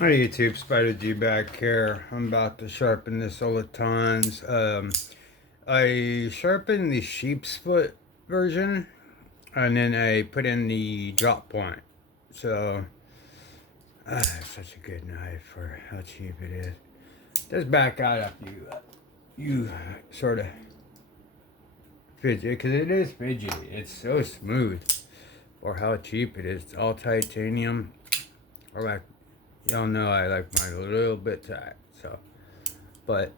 Hey YouTube, Spider G back here. I'm about to sharpen this Olitans. I sharpened the sheep's foot version, and then I put in the drop point. So, it's such a good knife for how cheap it is. Just back out after you sort of fidget, because it is fidgety. It's so smooth for how cheap it is. It's all titanium. I like, y'all know I like mine a little bit tight, so. But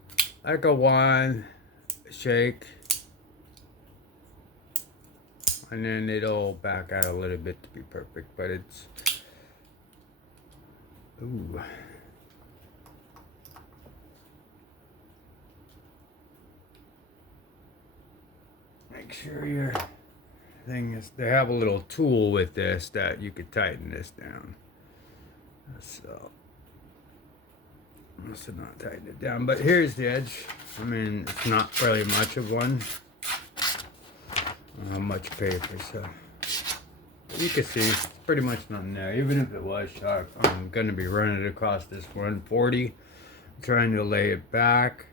I go one shake, and then it'll back out a little bit to be perfect. But it's ooh. Make sure your thing is. They have a little tool with this that you could tighten this down. So must have not tightened it down. But here's the edge. I mean, it's not really much of one. Much paper, so you can see it's pretty much nothing there. Even if it was sharp, I'm gonna be running it across this 140, trying to lay it back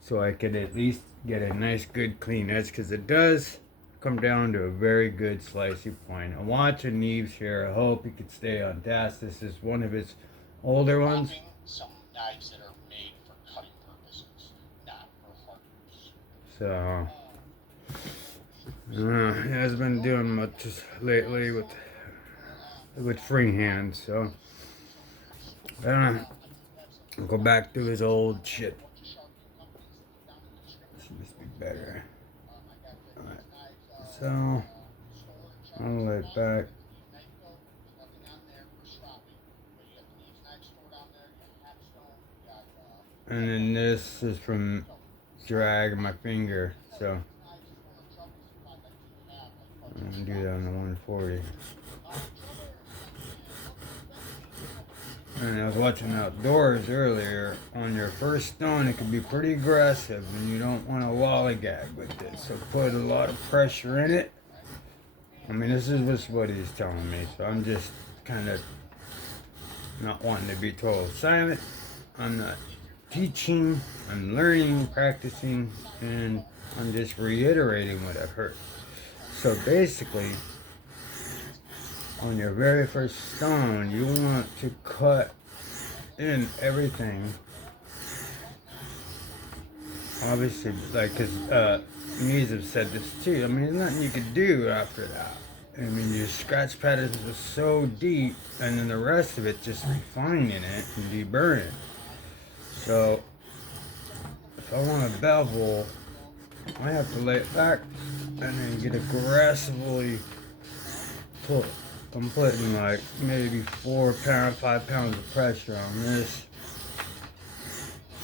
so I can at least get a nice good clean edge, because it does come down to a very good slicey point. I'm watching Neves here. I hope he could stay on task. This is one of his older ones. Some knives that are made for cutting purposes, not for hardness. So he hasn't been doing much lately with freehand, so I'll go back to his old shit. This must be better. Alright, so I'll lay it back. And then this is from dragging my finger, so I'm gonna do that on the 140. And I was watching outdoors earlier. On your first stone, it can be pretty aggressive, and you don't want to lollygag with it. So put a lot of pressure in it. I mean, this is just what he's telling me, so I'm just kind of not wanting to be total silent. I'm not teaching, I'm learning, practicing, and I'm just reiterating what I've heard. So basically, on your very first stone, you want to cut in everything. Obviously, like, because Neves have said this too. I mean, there's nothing you could do after that. I mean, your scratch patterns are so deep, and then the rest of it just refining it and deburring. So, if I want to bevel, I have to lay it back and then get aggressively pull it. I'm putting like maybe 4 pounds, 5 pounds of pressure on this.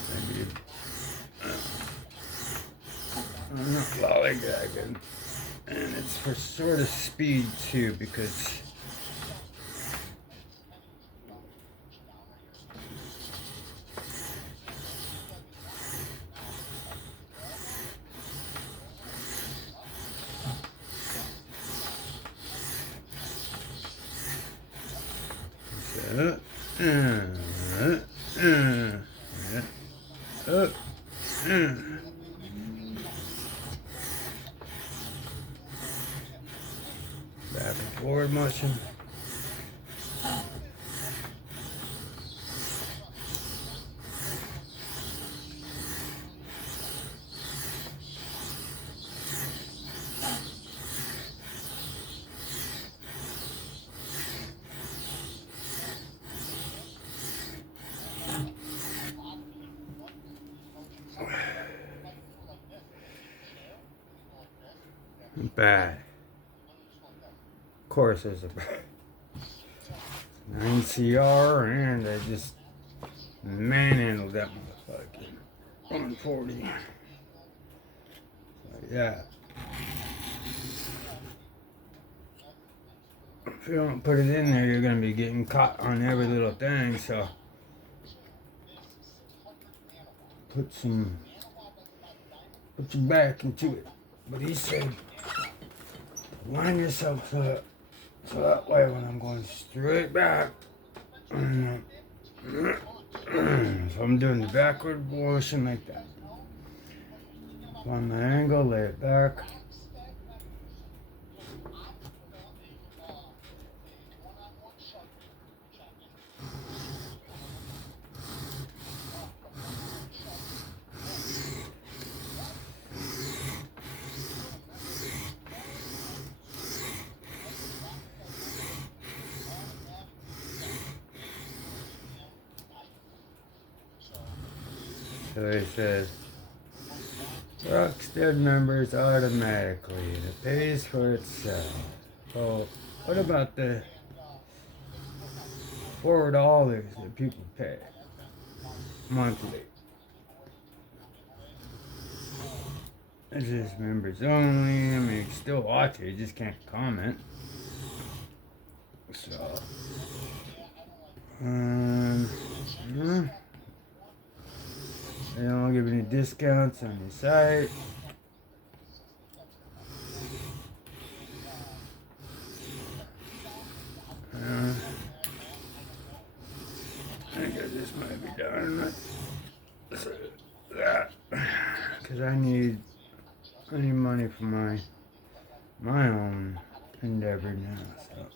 Maybe I'm not lollygagging, and it's for sort of speed too, because back and forward motion. Bad. Of course, there's a 9CR, and I just manhandled that motherfucker. 140. Like that. If you don't put it in there, you're gonna be getting caught on every little thing. So put your back into it. But he said, line yourself up so that way when I'm going straight back, I'm if I'm doing the backward motion like that. On the angle, lay it back. So he says, Rockstead members automatically, and it pays for itself. Well, what about the $4 that people pay monthly? It's just members only. I mean, you can still watch it, you just can't comment. So, yeah. They don't give any discounts on your site. I guess this might be done. That, because I need money for my own endeavor now. So.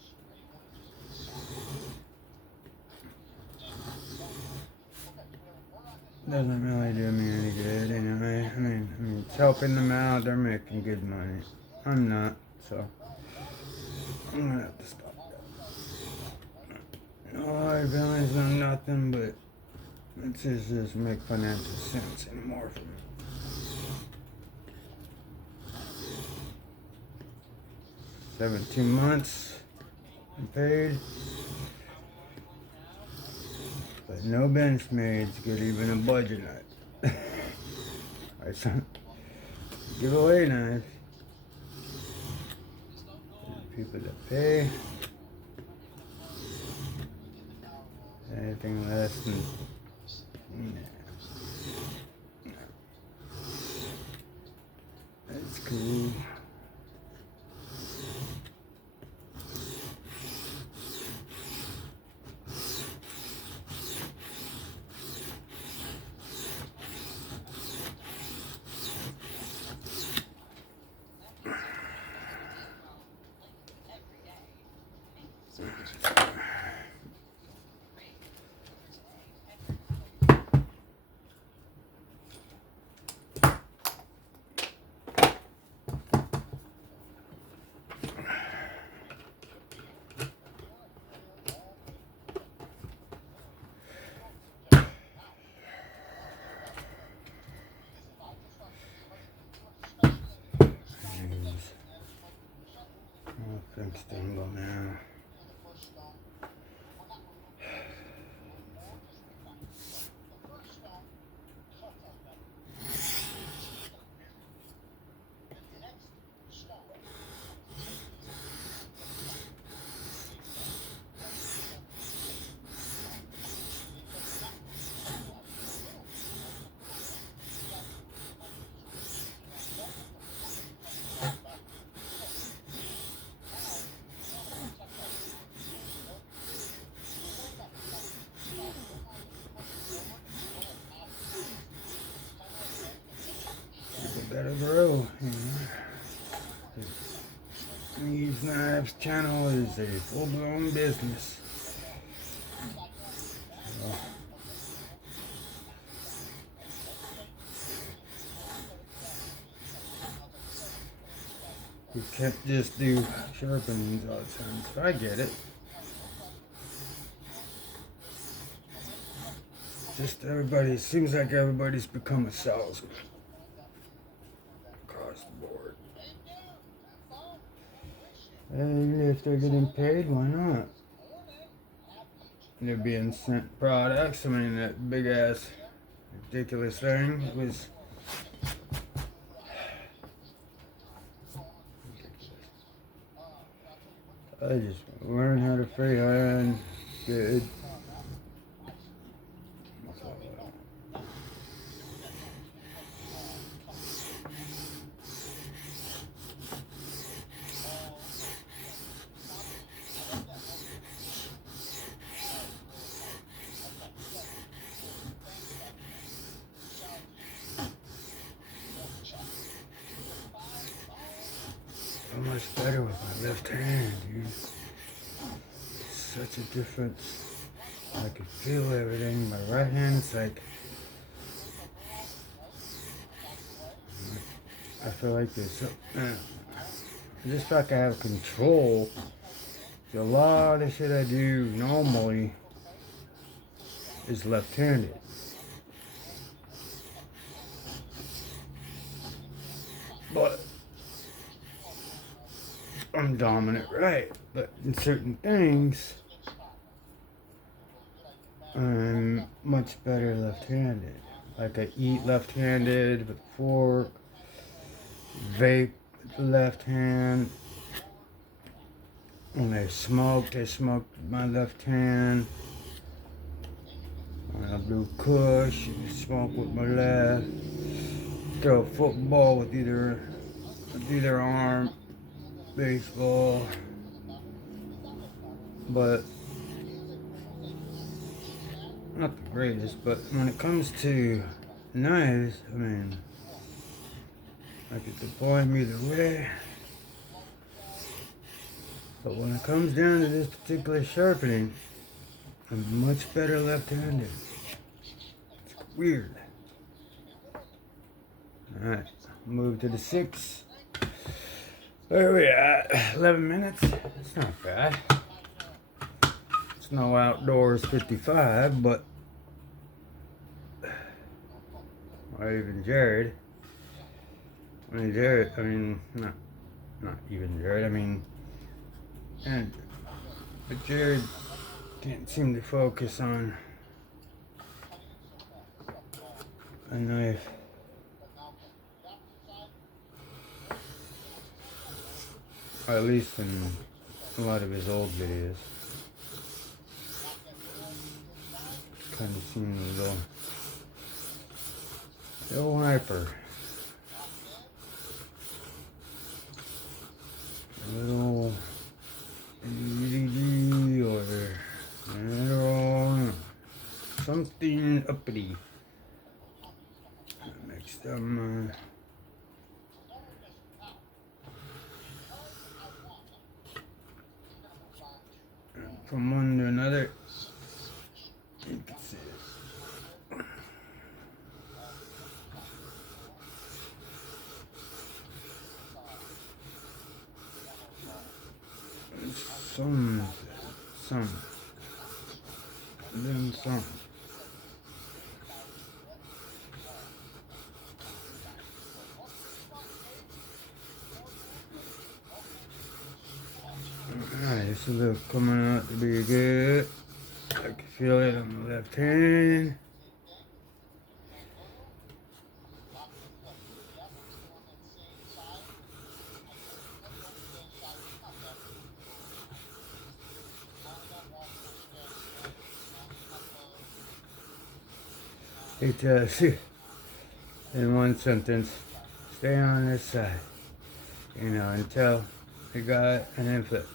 Doesn't really do me any good anyway. I mean, it's helping them out. They're making good money. I'm not, so I'm gonna have to stop that. No hard feelings, no nothing, but it just doesn't make financial sense anymore for me. 17 months and paid. But no Benchmades get even a budget knife. I sent giveaway knife. People that pay. Anything less than no. That's cool. Thanks, Dingle now. Gotta grow, you know. Needs Knives channel is a full-blown business. So, we can't just do sharpenings all the time. So I get it. Just everybody, it seems like everybody's become a salesman. Across the board. And if they're getting paid, why not? They're being sent products. I mean, that big ass ridiculous thing was I just learned how to freehand good. such a difference. I can feel everything. My right hand's like, I feel like there's just like I have control. A lot of shit I do normally is left-handed. But I'm dominant right. But in certain things, I'm much better left-handed. Like I eat left-handed with fork, vape with the left hand. When I smoked with my left hand. When I blew kush, I smoke with my left. Throw a football with either arm. Baseball. But not the greatest. But when it comes to knives, I mean, I could deploy them either way. But when it comes down to this particular sharpening, I'm much better left-handed. It's weird. Alright, move to the 6. Where are we at? 11 minutes? It's not bad. It's no outdoors 55, but or even Jared. I mean, Jared, I mean, not even Jared, I mean, but Jared can't seem to focus on a knife. Or at least in a lot of his old videos. Kind of seems a little hyper. A little EDD or something uppity. That makes them from one to another. You can see it. Some, then some. Alright, this is coming out to be good. I can feel it on the left hand. It in one sentence, stay on this side, until you got an input.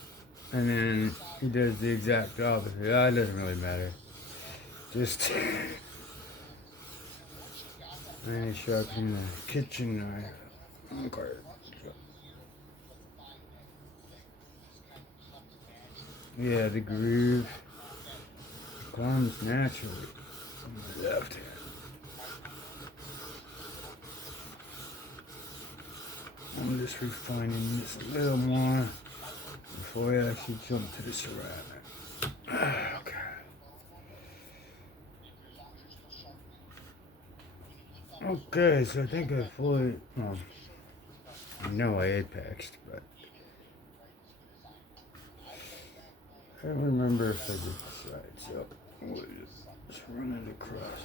And then he does the exact opposite. That doesn't really matter. Just man, sharpening the kitchen knife. Okay. Yeah, the groove comes naturally on the left hand. I'm just refining this a little more before I actually jump to the ceramic. Okay. Okay, so I think I fully, I know I apexed, but I don't remember if I did the side, so we'll just run it across.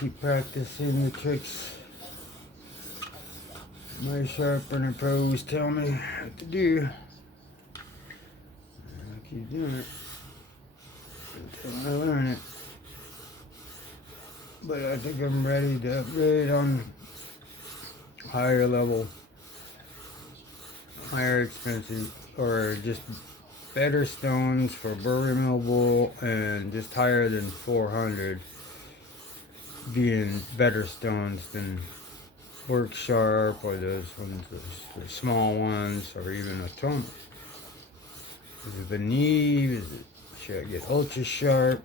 Keep practicing the tricks my sharpener pros tell me what to do. I keep doing it until I learn it. but I think I'm ready to upgrade on higher level, higher expensive, or just better stones for burr removal, and just higher than 400 being better stones than work sharp or those ones, the small ones, or even a ton. Is it the knee? Is it, should I get ultra sharp?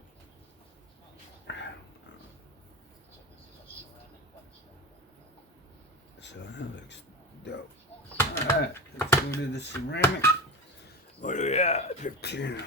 So that looks dope. Alright, let's go to the ceramic. What do we got? 15.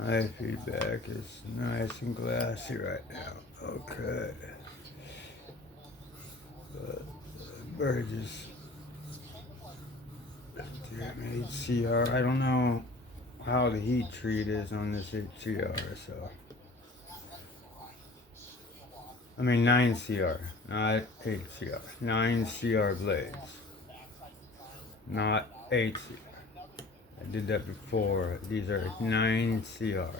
My feedback is nice and glassy right now. Okay. But bird just damn HCR. I don't know how the heat treat is on this HCR, so I mean 9CR, not 8CR. 9CR blades, not 8CR. I did that before. These are 9CR.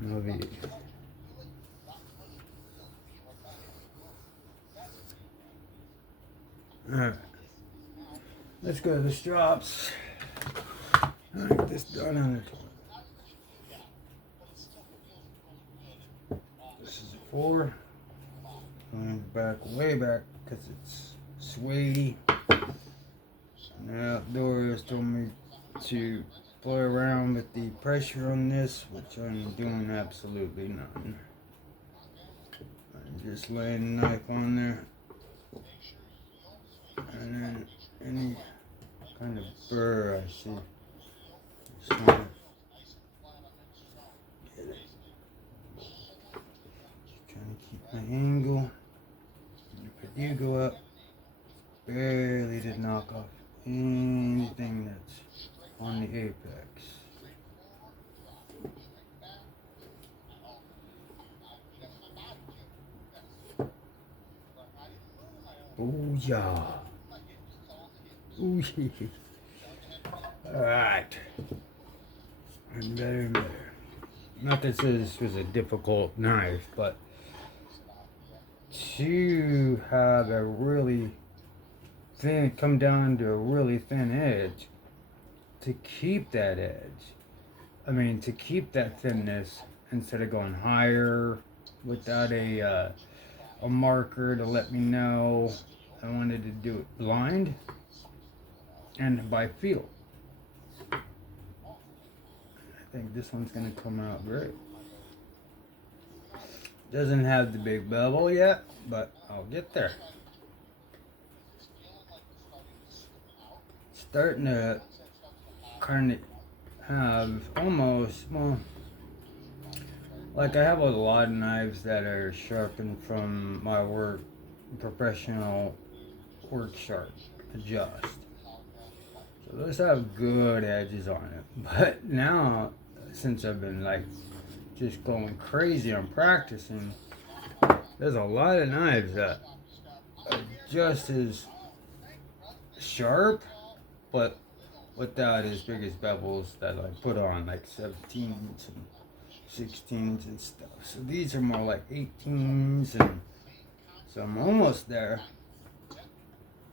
MLV. Alright. Let's go to the strops. Alright, get this done on the toilet. This is a 4. Going back, way back, because it's suede. The outdoors told me to play around with the pressure on this, which I'm doing absolutely none. I'm just laying the knife on there, and then any kind of burr I see, just want to get it. Just trying to keep my angle. If I do go up, barely to knock off anything that's on the apex. Oh yeah. Ooh yeah. Alright. And better and better. Not that this was a difficult knife, but to have a really thin, come down to a really thin edge, to keep that edge, to keep that thinness instead of going higher without a marker to let me know. I wanted to do it blind and by feel. I think this one's gonna come out great. Doesn't have the big bevel yet, but I'll get there. Starting to kind of have almost, well, like I have a lot of knives that are sharpened from my work, professional work sharp, adjust. So those have good edges on it. But now, since I've been like just going crazy on practicing, there's a lot of knives that are just as sharp, but without as big as bevels that I put on, like 17s and 16s and stuff. So these are more like 18s, and so I'm almost there,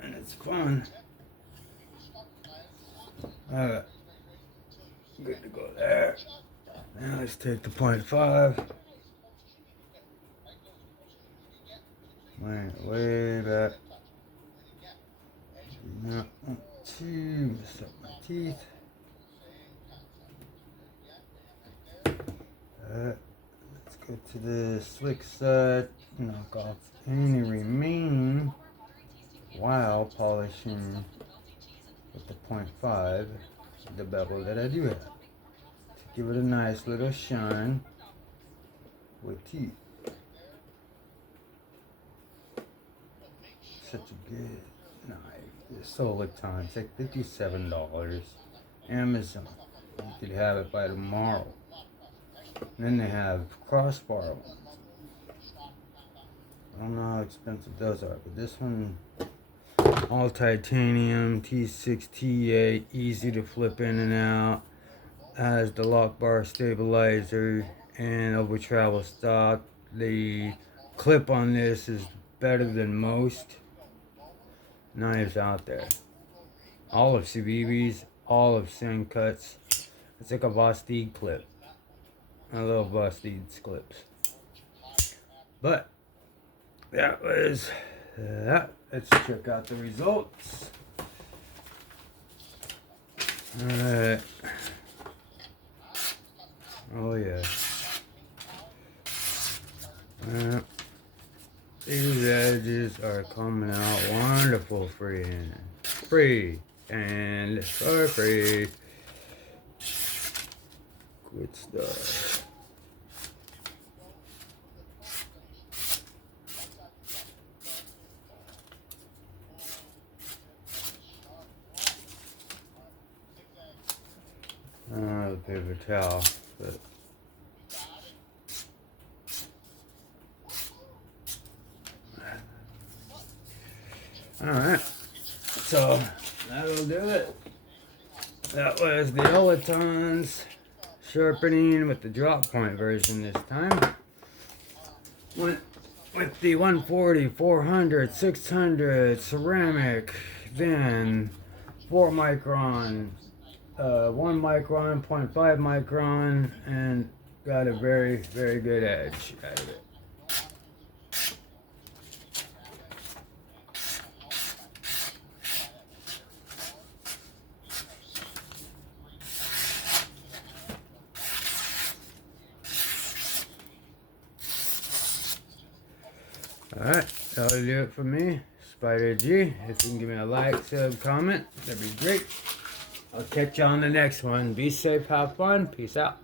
and it's fun. Alright, good to go there. Now let's take the 0.5. Way back. Do not want to mess up my teeth. Let's go to the slick side, knock off any remaining while polishing with the 0.5 the bevel that I do have to give it a nice little shine with teeth. Such a good knife. This Olitans, it's like $57. Amazon. You could have it by tomorrow. And then they have crossbar ones. I don't know how expensive those are, but this one, all titanium, T6, T8, easy to flip in and out, has the lock bar stabilizer, and over travel stock. The clip on this is better than most knives out there. All of Cibibis, all of Cuts. It's like a Vosteed clip. I love Vosteed's clips. But that was that. Let's check out the results. Alright. Oh yeah. These edges are coming out wonderful freehand. Free and for free. Good stuff. The paper towel, but alright, so that'll do it. That was the Olitans Sharpening with the drop point version this time. Went with the 140, 400, 600 ceramic, then 4 micron, 1 micron, 0.5 micron, and got a very, very good edge out of it. Alright, that'll do it for me, Spider G. If you can give me a like, sub, comment, that'd be great. I'll catch you on the next one. Be safe, have fun, peace out.